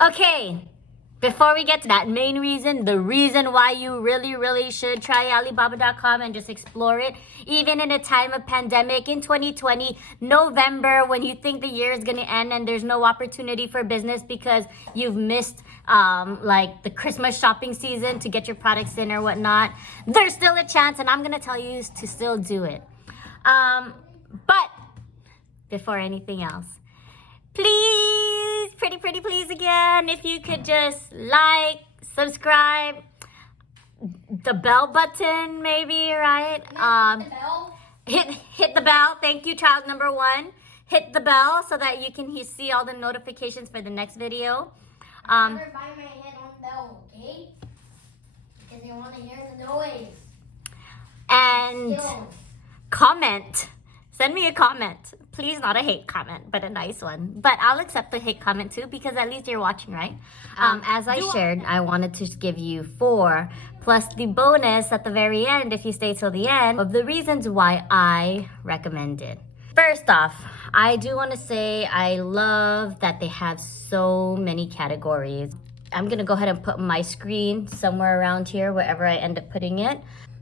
Okay, before we get to that main reason, the reason why you really should try Alibaba.com and just explore it, even in a time of pandemic in 2020, November, when you think the year is going to end and there's no opportunity for business because you've missed like the Christmas shopping season to get your products in or whatnot, there's still a chance, and I'm going to tell you to still do it. But before anything else, please, pretty please again, if you could just like, subscribe, the bell button maybe, right? Hit the bell. Thank you, child number one. Hit the bell so that you can see all the notifications for the next video. Never bang my head on the bell, okay? Because you want to hear the noise. And comment. Send me a comment. Please, not a hate comment, but a nice one. But I'll accept the hate comment too, because at least you're watching, right? As I shared, I wanted to give you 4, plus the bonus at the very end, if you stay till the end, of the reasons why I recommend it. First off, I do want to say I love that they have so many categories. I'm going to go ahead and put my screen somewhere around here, wherever I end up putting it.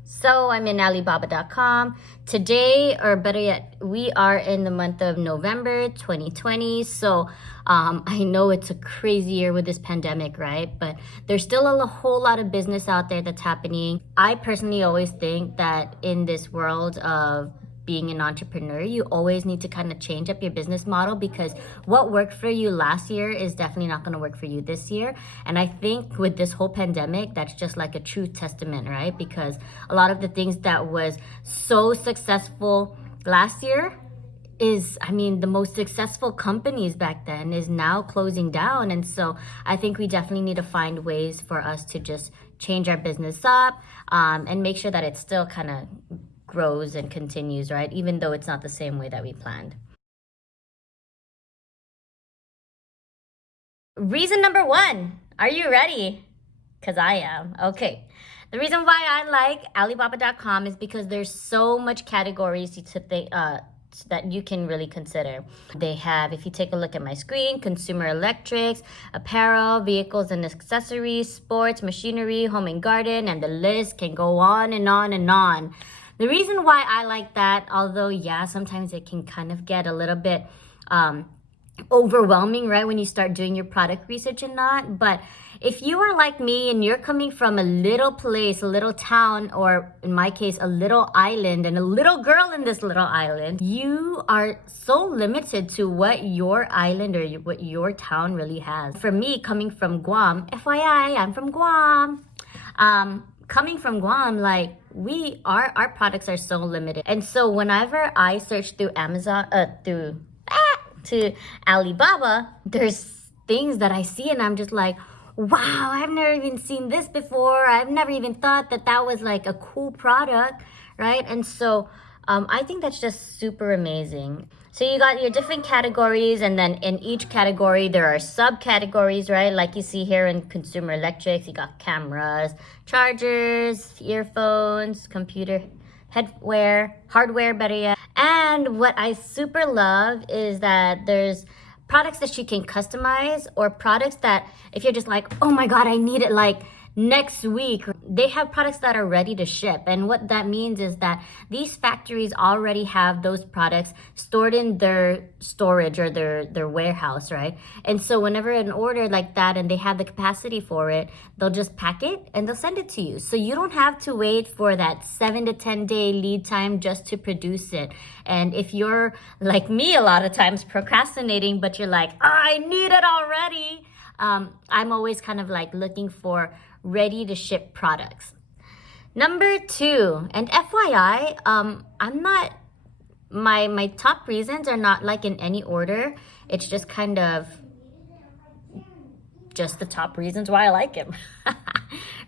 So I'm in Alibaba.com. Today, or better yet, we are in the month of November 2020. So I know it's a crazy year with this pandemic, right? But there's still a whole lot of business out there that's happening. I personally always think that in this world of being an entrepreneur, you always need to kind of change up your business model, because what worked for you last year is definitely not going to work for you this year. And I think with this whole pandemic, that's just like a true testament, right? Because a lot of the things that was so successful last year is, I mean, the most successful companies back then is now closing down. And so I think we definitely need to find ways for us to just change our business up and make sure that it still kind of grows and continues, right? Even though it's not the same way that we planned. Reason number 1. Are you ready? Because I am. Okay. The reason why I like Alibaba.com is because there's so much categories that you can really consider. They have, if you take a look at my screen, consumer electrics, apparel, vehicles and accessories, sports, machinery, home and garden, and the list can go on and on and on. The reason why I like that, although, yeah, sometimes it can kind of get a little bit overwhelming, right, when you start doing your product research and not. But if you are like me and you're coming from a little place, a little town, or in my case, a little island, and a little girl in this little island, you are so limited to what your island or what your town really has. For me, coming from Guam, FYI, I'm from Guam. Coming from Guam, like, our products are so limited. And so whenever I search through Amazon, to Alibaba, there's things that I see and I'm just like, wow, I've never even seen this before. I've never even thought that that was like a cool product, right? And so I think that's just super amazing. So you got your different categories, and then in each category there are subcategories, right? Like you see here in consumer electrics, you got cameras, chargers, earphones, computer hardware, better yet. And what I super love is that there's products that you can customize, or products that if you're just like, oh my God, I need it like next week, they have products that are ready to ship. And what that means is that these factories already have those products stored in their storage or their warehouse, right? And so whenever an order like that and they have the capacity for it, they'll just pack it and they'll send it to you. So you don't have to wait for that 7 to 10 day lead time just to produce it. And if you're like me, a lot of times procrastinating, but you're like, oh, I need it already. I'm always kind of like looking for ready to ship products. Number 2, and FYI, I'm not, my top reasons are not like in any order. It's just kind of just the top reasons why I like him.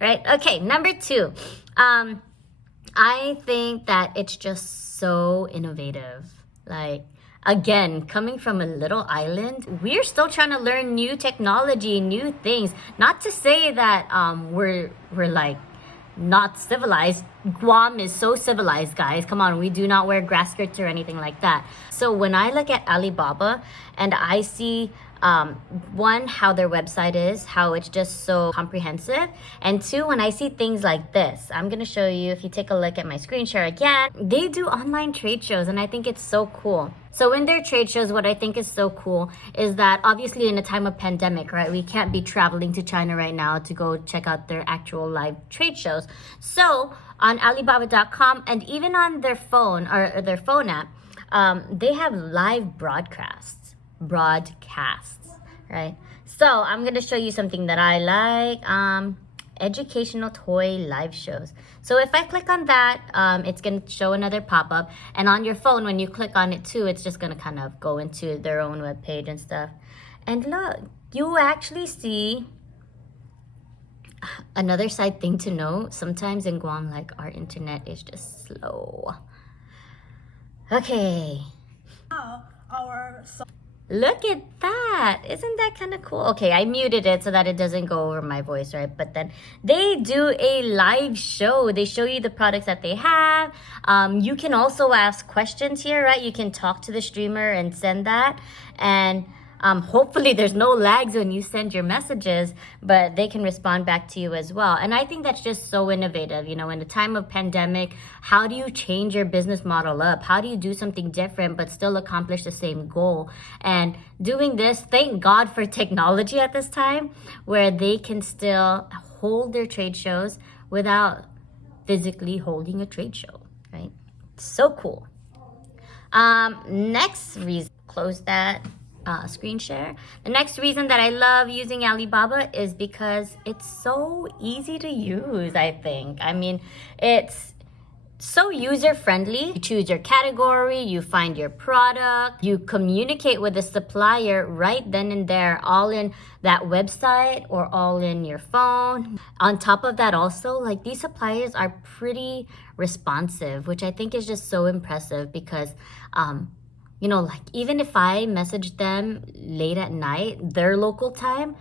Right? Okay, number 2. I think that it's just so innovative. Like, again, coming from a little island, we're still trying to learn new technology, new things. Not to say that we're like not civilized. Guam is so civilized, guys. Come on, we do not wear grass skirts or anything like that. So when I look at Alibaba and I see One, how their website is, how it's just so comprehensive. And two, when I see things like this, I'm going to show you, if you take a look at my screen share again, they do online trade shows, and I think it's so cool. So in their trade shows, what I think is so cool is that obviously in a time of pandemic, right, we can't be traveling to China right now to go check out their actual live trade shows. So on Alibaba.com and even on their phone or their phone app, they have live broadcasts, right? So I'm going to show you something that I like, educational toy live shows. So if I click on that, it's going to show another pop-up. And on your phone, when you click on it too, it's just going to kind of go into their own webpage and stuff. And look, you actually see another side thing to note. Sometimes in Guam, like, our internet is just slow. Okay. Look at that. Isn't that kind of cool? Okay, I muted it so that it doesn't go over my voice, right? But then they do a live show. They show you the products that they have. You can also ask questions here, right? You can talk to the streamer and send that. And hopefully there's no lags when you send your messages, but they can respond back to you as well. And I think that's just so innovative. You know, in a time of pandemic, how do you change your business model up? How do you do something different but still accomplish the same goal? And doing this, thank God for technology at this time, where they can still hold their trade shows without physically holding a trade show, right? So cool. Next reason, close that screen share. The next reason that I love using Alibaba is because it's so easy to use, I think. I mean, it's so user-friendly. You choose your category, you find your product, you communicate with the supplier right then and there, all in that website or all in your phone. On top of that also, like, these suppliers are pretty responsive, which I think is just so impressive because you know, like, even if I message them late at night, their local time,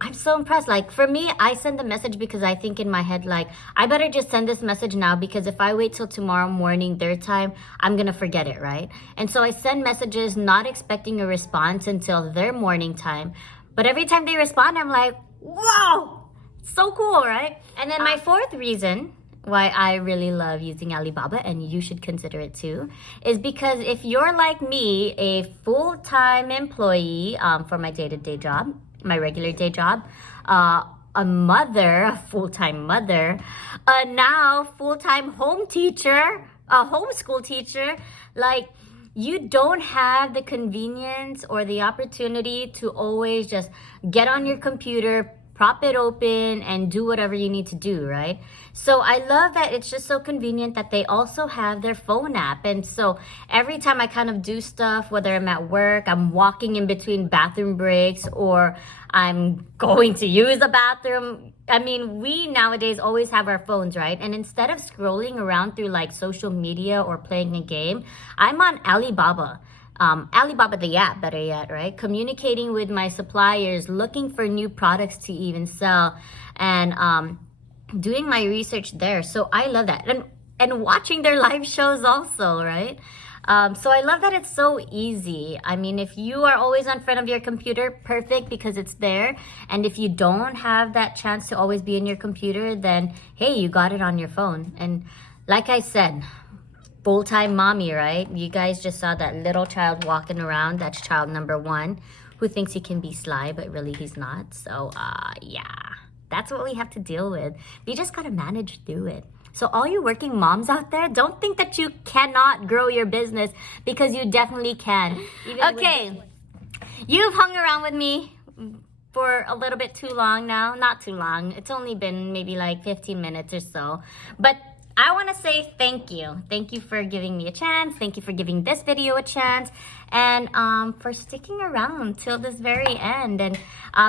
I'm so impressed. Like, for me, I send the message because I think in my head, like, I better just send this message now, because if I wait till tomorrow morning, their time, I'm gonna forget it, right? And so I send messages not expecting a response until their morning time. But every time they respond, I'm like, whoa, so cool, right? And then my fourth reason why I really love using Alibaba, and you should consider it too, is because if you're like me, a full-time employee for my day-to-day job, my regular day job, a mother, a full-time mother, a now full-time home teacher, a homeschool teacher, like, you don't have the convenience or the opportunity to always just get on your computer, prop it open, and do whatever you need to do, right? So I love that it's just so convenient that they also have their phone app. And so every time I kind of do stuff, whether I'm at work, I'm walking in between bathroom breaks, or I'm going to use a bathroom, I mean, we nowadays always have our phones, right? And instead of scrolling around through like social media or playing a game, I'm on Alibaba. Alibaba, the app, better yet, right? Communicating with my suppliers, looking for new products to even sell, and doing my research there. So I love that. And watching their live shows also, right? So I love that it's so easy. I mean, if you are always in front of your computer, perfect, because it's there. And if you don't have that chance to always be in your computer, then hey, you got it on your phone. And like I said, full-time mommy, right? You guys just saw that little child walking around. That's child number 1, who thinks he can be sly, but really he's not. So yeah, that's what we have to deal with. We just gotta manage through it. So all you working moms out there, don't think that you cannot grow your business, because you definitely can. Okay, you've hung around with me for a little bit too long now. Not too long. It's only been maybe like 15 minutes or so. But I want to say thank you. Thank you for giving me a chance. Thank you for giving this video a chance. And for sticking around till this very end. And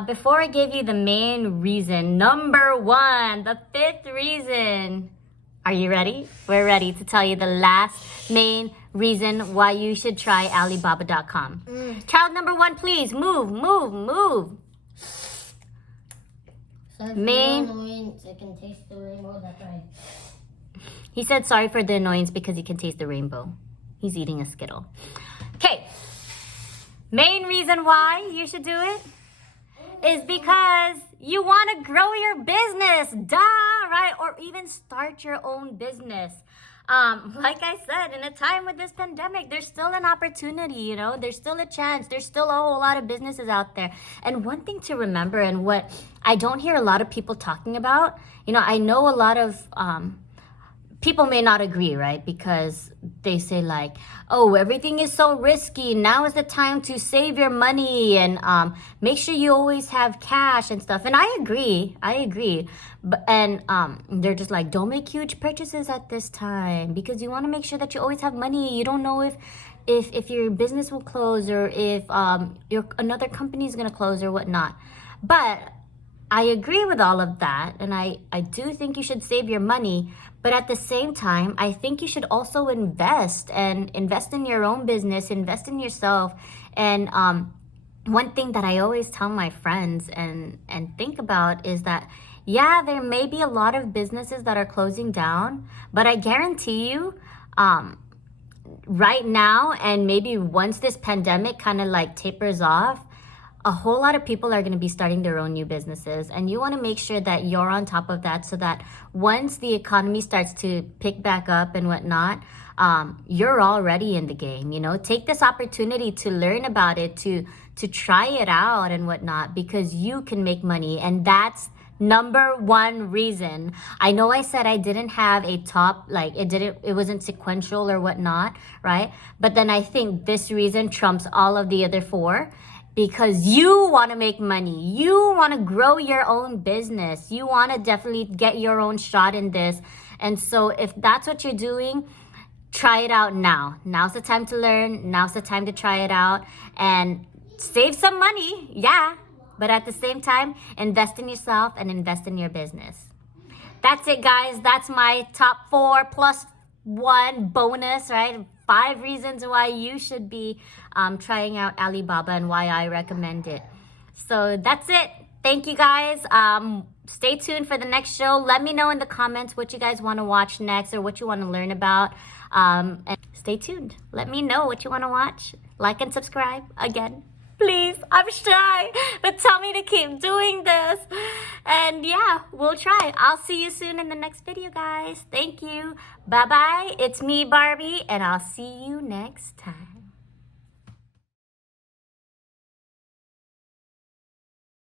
before I give you the main reason, number 1, the 5th reason. Are you ready? We're ready to tell you the last main reason why you should try Alibaba.com. Child number 1, please move. Main. I can taste the rainbow. That's right. He said sorry for the annoyance because he can taste the rainbow. He's eating a Skittle. Okay. Main reason why you should do it is because you want to grow your business, duh, right? Or even start your own business. Like I said, in a time with this pandemic, there's still an opportunity, you know, there's still a chance, there's still a whole lot of businesses out there. And one thing to remember, and what I don't hear a lot of people talking about, you know, I know a lot of people may not agree, right? Because they say like, oh, everything is so risky. Now is the time to save your money and make sure you always have cash and stuff. And I agree. But they're just like, don't make huge purchases at this time because you want to make sure that you always have money. You don't know if your business will close or if your another company is gonna close or whatnot. But I agree with all of that, and I do think you should save your money. But at the same time, I think you should also invest in your own business, invest in yourself. And one thing that I always tell my friends and think about is that, yeah, there may be a lot of businesses that are closing down, but I guarantee you, right now and maybe once this pandemic kind of like tapers off, a whole lot of people are going to be starting their own new businesses, and you want to make sure that you're on top of that so that once the economy starts to pick back up and whatnot, you're already in the game. You know, take this opportunity to learn about it, to try it out and whatnot, because you can make money, and that's number one reason. I know I said I didn't have a top, like it wasn't sequential or whatnot, right? But then I think this reason trumps all of the other four. Because you want to make money. You want to grow your own business. You want to definitely get your own shot in this. And so if that's what you're doing, try it out now. Now's the time to learn. Now's the time to try it out. And save some money, yeah. But at the same time, invest in yourself and invest in your business. That's it, guys. That's my top 4 plus 1 bonus, right? 5 reasons why you should be trying out Alibaba and why I recommend it. So that's it. Thank you, guys. Stay tuned for the next show. Let me know in the comments what you guys want to watch next or what you want to learn about. And stay tuned. Let me know what you want to watch. Like and subscribe again. Please, I'm shy, but tell me to keep doing this. And yeah, we'll try. I'll see you soon in the next video, guys. Thank you. Bye-bye. It's me, Barbie, and I'll see you next time.